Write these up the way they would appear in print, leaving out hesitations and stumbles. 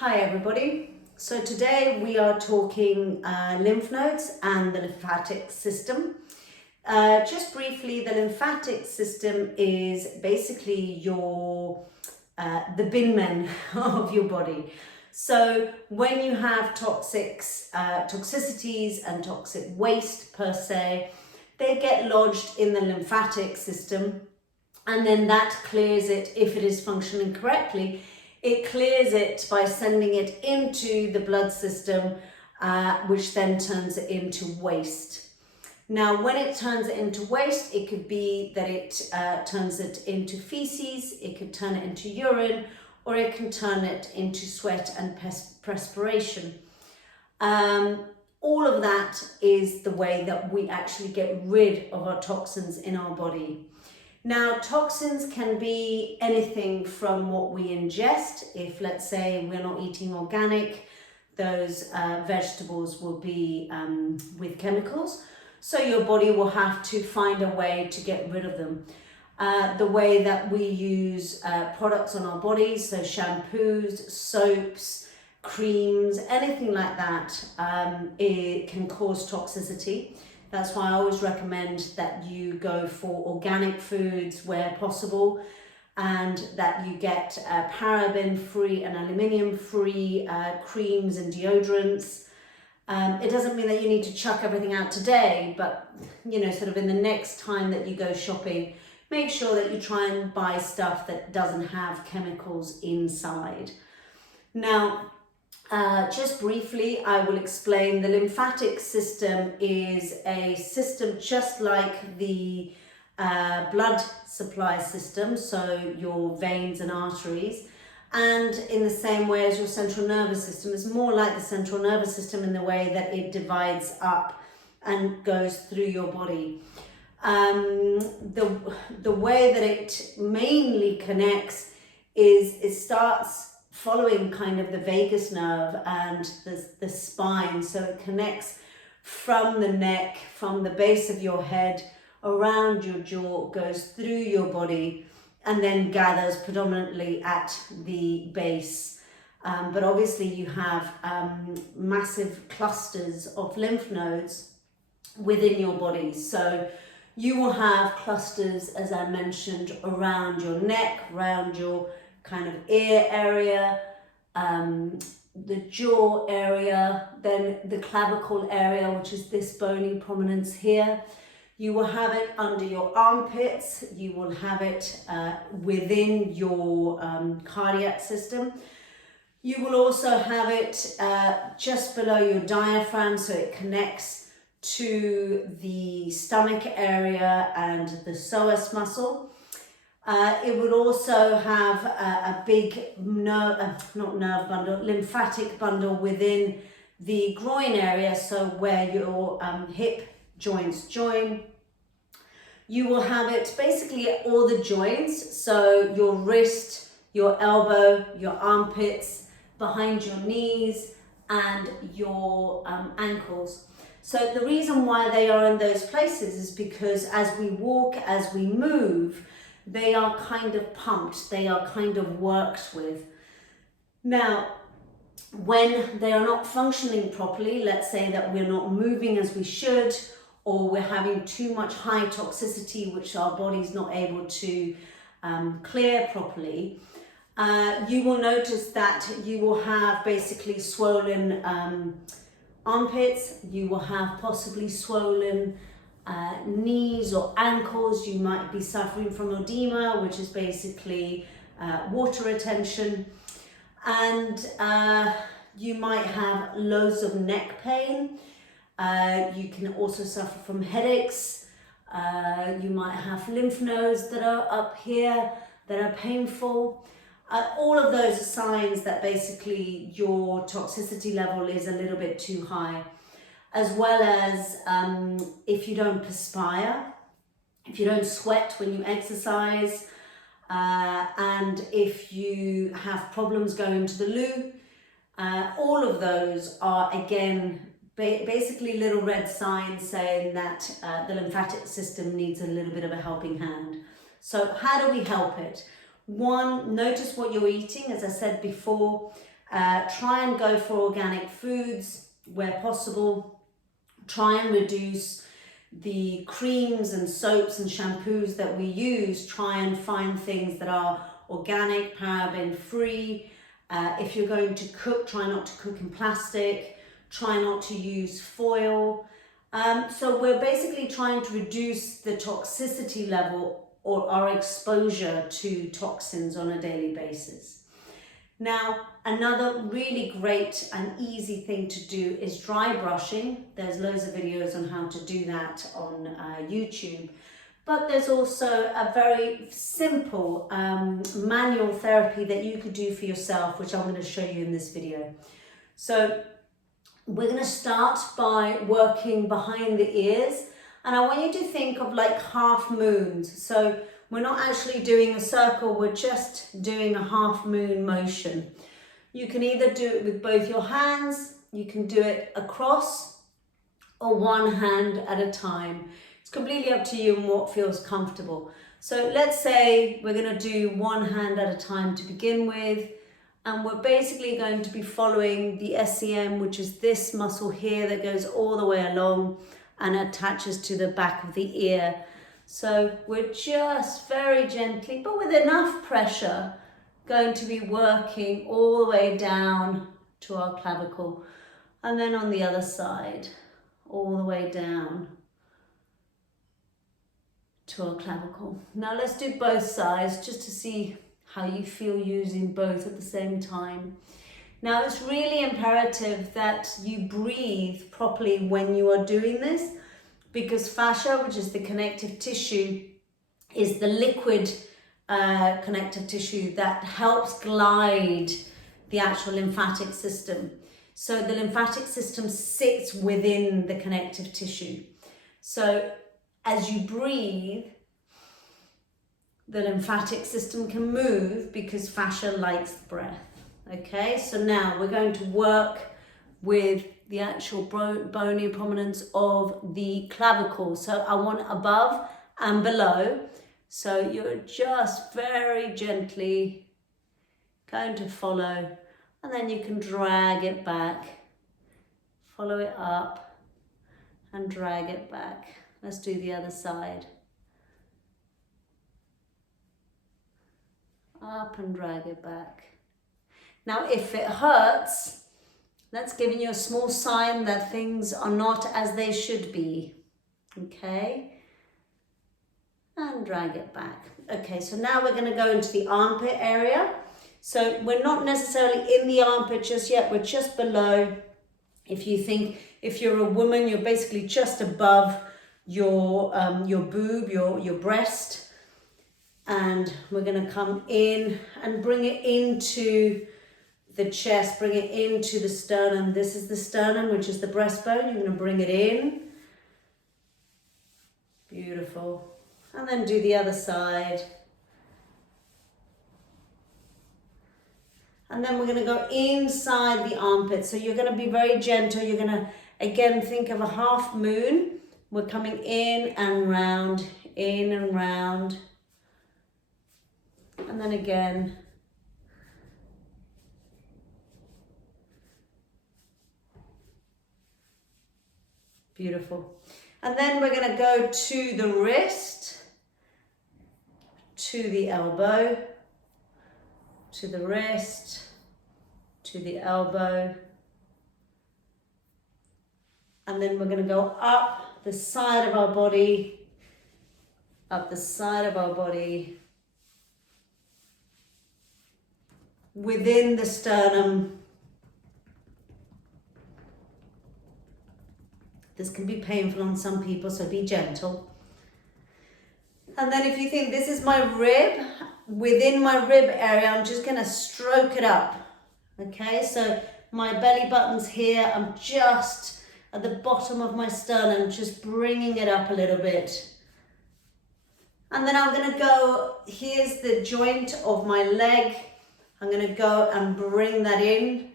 Hi everybody. So today we are talking lymph nodes and the lymphatic system. Just briefly, the lymphatic system is basically your the bin men of your body. So when you have toxicities and toxic waste per se, they get lodged in the lymphatic system, and then that clears it. If it is functioning correctly, it clears it by sending it into the blood system, which then turns it into waste. Now, when it turns it into waste, it could be that it turns it into feces, it could turn it into urine, or it can turn it into sweat and perspiration. All of that is the way that we actually get rid of our toxins in our body. Now, toxins can be anything from what we ingest. If, let's say, we're not eating organic, those vegetables will be with chemicals. So your body will have to find a way to get rid of them. The way that we use products on our bodies, so shampoos, soaps, creams, anything like that, it can cause toxicity. That's why I always recommend that you go for organic foods where possible, and that you get paraben-free and aluminium-free creams and deodorants. It doesn't mean that you need to chuck everything out today, but sort of in the next time that you go shopping, make sure that you try and buy stuff that doesn't have chemicals inside. Now, just briefly, I will explain. The lymphatic system is a system just like the blood supply system, so your veins and arteries, and in the same way as your central nervous system. Is more like the central nervous system in the way that it divides up and goes through your body. The way that it mainly connects is it starts following kind of the vagus nerve and the spine. So it connects from the neck, from the base of your head, around your jaw, goes through your body, and then gathers predominantly at the base. But obviously you have massive clusters of lymph nodes within your body. So you will have clusters, as I mentioned, around your neck, around your kind of ear area, the jaw area, then the clavicle area, which is this bony prominence here. You will have it under your armpits. You will have it within your cardiac system. You will also have it just below your diaphragm, so it connects to the stomach area and the psoas muscle. It would also have a big lymphatic bundle within the groin area, so where your hip joints join. You will have it basically at all the joints, so your wrist, your elbow, your armpits, behind your knees, and your ankles. So the reason why they are in those places is because as we walk, as we move, they are kind of pumped, they are kind of worked with. Now, when they are not functioning properly, let's say that we're not moving as we should, or we're having too much high toxicity which our body's not able to clear properly, you will notice that you will have basically swollen armpits, you will have possibly swollen knees or ankles. You might be suffering from edema, which is basically water retention, and you might have loads of neck pain. You can also suffer from headaches. You might have lymph nodes that are up here that are painful. All of those are signs that basically your toxicity level is a little bit too high. As well as if you don't perspire, if you don't sweat when you exercise, and if you have problems going to the loo, all of those are again basically little red signs saying that the lymphatic system needs a little bit of a helping hand. So how do we help it? One, notice what you're eating, as I said before. Try and go for organic foods where possible. Try and reduce the creams and soaps and shampoos that we use. Try and find things that are organic, paraben free. If you're going to cook, try not to cook in plastic. Try not to use foil. So we're basically trying to reduce the toxicity level or our exposure to toxins on a daily basis. Now, another really great and easy thing to do is dry brushing. There's loads of videos on how to do that on YouTube. But there's also a very simple manual therapy that you could do for yourself, which I'm going to show you in this video. So we're going to start by working behind the ears. And I want you to think of like half moons. So we're not actually doing a circle, we're just doing a half moon motion. You can either do it with both your hands, you can do it across, or one hand at a time. It's completely up to you and what feels comfortable. So let's say we're going to do one hand at a time to begin with, and we're basically going to be following the SEM, which is this muscle here that goes all the way along and attaches to the back of the ear. So we're just very gently, but with enough pressure, going to be working all the way down to our clavicle. And then on the other side, all the way down to our clavicle. Now let's do both sides just to see how you feel using both at the same time. Now it's really imperative that you breathe properly when you are doing this, because fascia, which is the connective tissue, is the liquid connective tissue that helps glide the actual lymphatic system. So the lymphatic system sits within the connective tissue. So as you breathe, the lymphatic system can move because fascia likes breath. Okay, so now we're going to work with the actual bony prominence of the clavicle. So I want above and below. So you're just very gently going to follow, and then you can drag it back, follow it up and drag it back. Let's do the other side. Up and drag it back. Now if it hurts, that's giving you a small sign that things are not as they should be. Okay? And drag it back. Okay, so now we're going to go into the armpit area. So we're not necessarily in the armpit just yet, we're just below. If you think, if you're a woman, you're basically just above your boob, your breast. And we're going to come in and bring it into the chest, bring it into the sternum. This is the sternum, which is the breastbone. You're going to bring it in. Beautiful. And then do the other side. And then we're going to go inside the armpit. So you're going to be very gentle. You're going to, again, think of a half moon. We're coming in and round, in and round. And then again. Beautiful. And then we're going to go to the wrist, to the elbow, to the wrist, to the elbow. And then we're going to go up the side of our body, up the side of our body, within the sternum. This can be painful on some people, so be gentle. And then if you think this is my rib, within my rib area, I'm just gonna stroke it up. Okay, so my belly button's here, I'm just at the bottom of my sternum, just bringing it up a little bit. And then I'm gonna go, here's the joint of my leg. I'm gonna go and bring that in.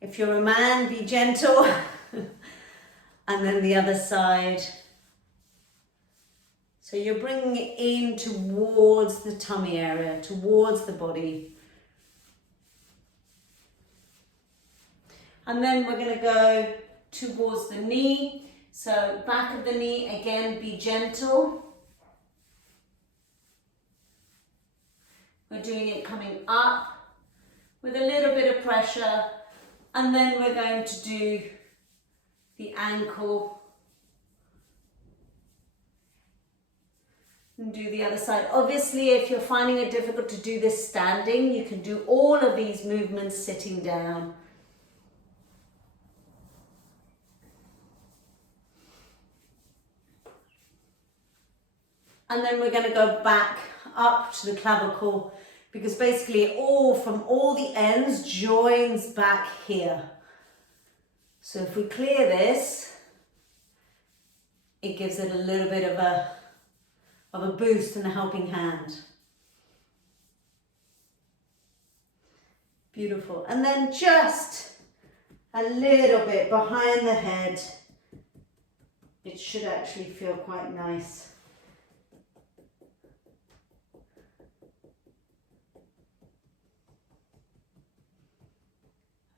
If you're a man, be gentle. And then the other side. So you're bringing it in towards the tummy area, towards the body. And then we're going to go towards the knee. So back of the knee, again, be gentle. We're doing it coming up with a little bit of pressure. And then we're going to do the ankle. And do the other side. Obviously, if you're finding it difficult to do this standing, you can do all of these movements sitting down. And then we're going to go back up to the clavicle, because basically from all the ends joins back here. So if we clear this, it gives it a little bit of a boost and a helping hand. Beautiful. And then just a little bit behind the head. It should actually feel quite nice.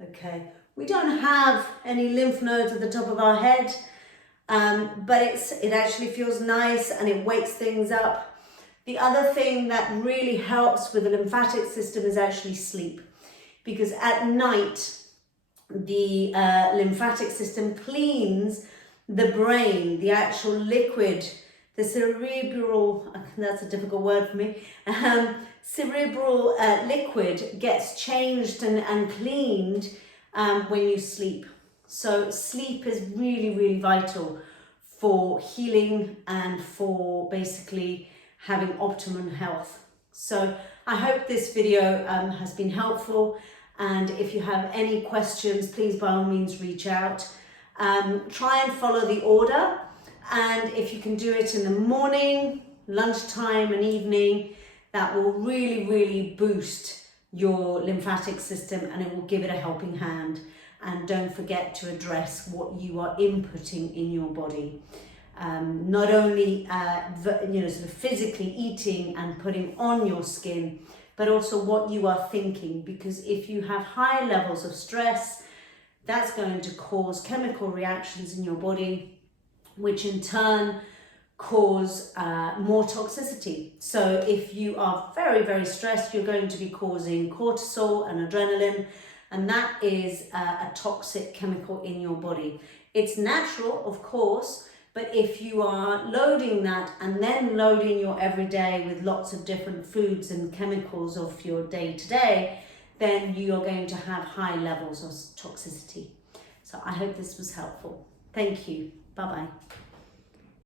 Okay, we don't have any lymph nodes at the top of our head, but it actually feels nice and it wakes things up. The other thing that really helps with the lymphatic system is actually sleep, because at night the lymphatic system cleans the brain, the actual liquid, the cerebral, that's a difficult word for me, cerebral liquid gets changed and cleaned when you sleep. So sleep is really, really vital for healing and for basically having optimum health. So I hope this video has been helpful, and if you have any questions, please by all means reach out. Try and follow the order, and if you can do it in the morning, lunchtime and evening, that will really, really boost your lymphatic system and it will give it a helping hand. And don't forget to address what you are inputting in your body. Not only sort of physically eating and putting on your skin, but also what you are thinking, because if you have high levels of stress, that's going to cause chemical reactions in your body, which in turn cause more toxicity. So if you are very, very stressed, you're going to be causing cortisol and adrenaline, and that is a toxic chemical in your body. It's natural, of course, but if you are loading that and then loading your everyday with lots of different foods and chemicals of your day-to-day, then you are going to have high levels of toxicity. So I hope this was helpful. Thank you. Bye-bye.